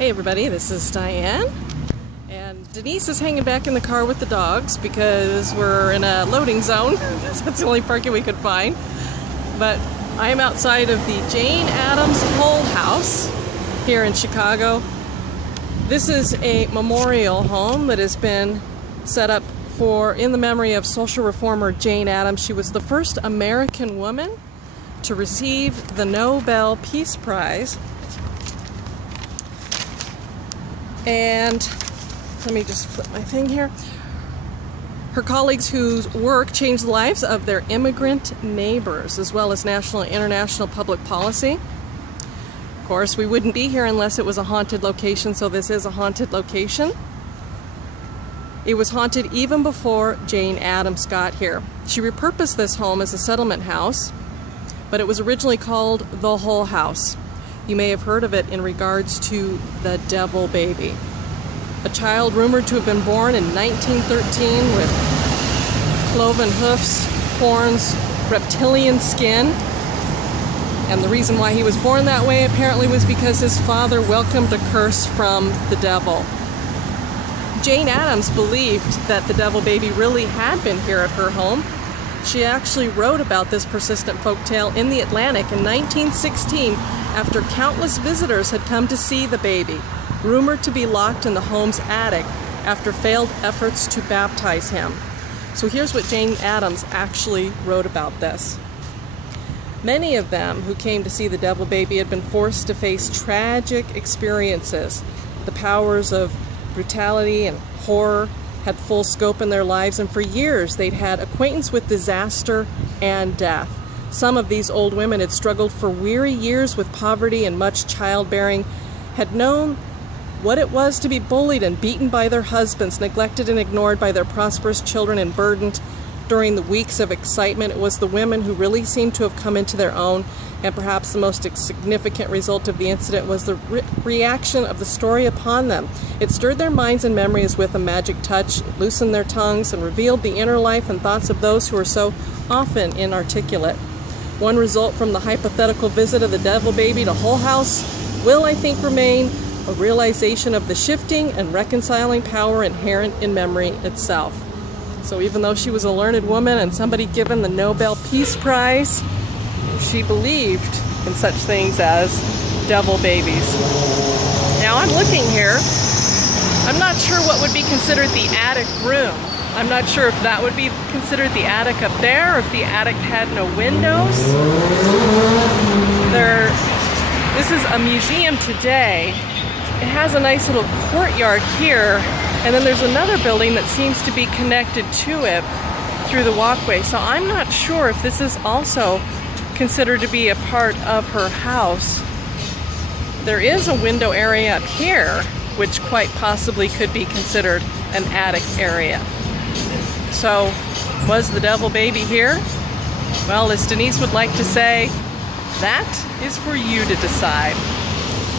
Hey everybody, this is Diane, and Denise is hanging back in the car with the dogs because we're in a loading zone. That's the only parking we could find. But I am outside of the Jane Addams Hull House here in Chicago. This is a memorial home that has been set up in the memory of social reformer Jane Addams. She was the first American woman to receive the Nobel Peace Prize. And let me just flip my thing here. Her colleagues whose work changed the lives of their immigrant neighbors, as well as national and international public policy. Of course, we wouldn't be here unless it was a haunted location, so this is a haunted location. It was haunted even before Jane Addams got here. She repurposed this home as a settlement house, but it was originally called the Hull House. You may have heard of it in regards to the devil baby. A child rumored to have been born in 1913 with cloven hoofs, horns, reptilian skin. And the reason why he was born that way apparently was because his father welcomed a curse from the devil. Jane Addams believed that the devil baby really had been here at her home. She actually wrote about this persistent folktale in the Atlantic in 1916 after countless visitors had come to see the baby, rumored to be locked in the home's attic after failed efforts to baptize him. So here's what Jane Addams actually wrote about this. Many of them who came to see the devil baby had been forced to face tragic experiences. The powers of brutality and horror had full scope in their lives, and for years they'd had acquaintance with disaster and death. Some of these old women had struggled for weary years with poverty and much childbearing, had known what it was to be bullied and beaten by their husbands, neglected and ignored by their prosperous children, and burdened during the weeks of excitement. It was the women who really seemed to have come into their own, and perhaps the most significant result of the incident was the reaction of the story upon them. It stirred their minds and memories with a magic touch, it loosened their tongues, and revealed the inner life and thoughts of those who are so often inarticulate. One result from the hypothetical visit of the devil baby to Hull House will, I think, remain a realization of the shifting and reconciling power inherent in memory itself. So even though she was a learned woman and somebody given the Nobel Peace Prize, she believed in such things as devil babies. Now I'm looking here. I'm not sure what would be considered the attic room. I'm not sure if that would be considered the attic up there, or if the attic had no windows. This is a museum today. It has a nice little courtyard here, and then there's another building that seems to be connected to it through the walkway. So I'm not sure if this is also considered to be a part of her house. There is a window area up here, which quite possibly could be considered an attic area. So, was the devil baby here? Well, as Denise would like to say, that is for you to decide.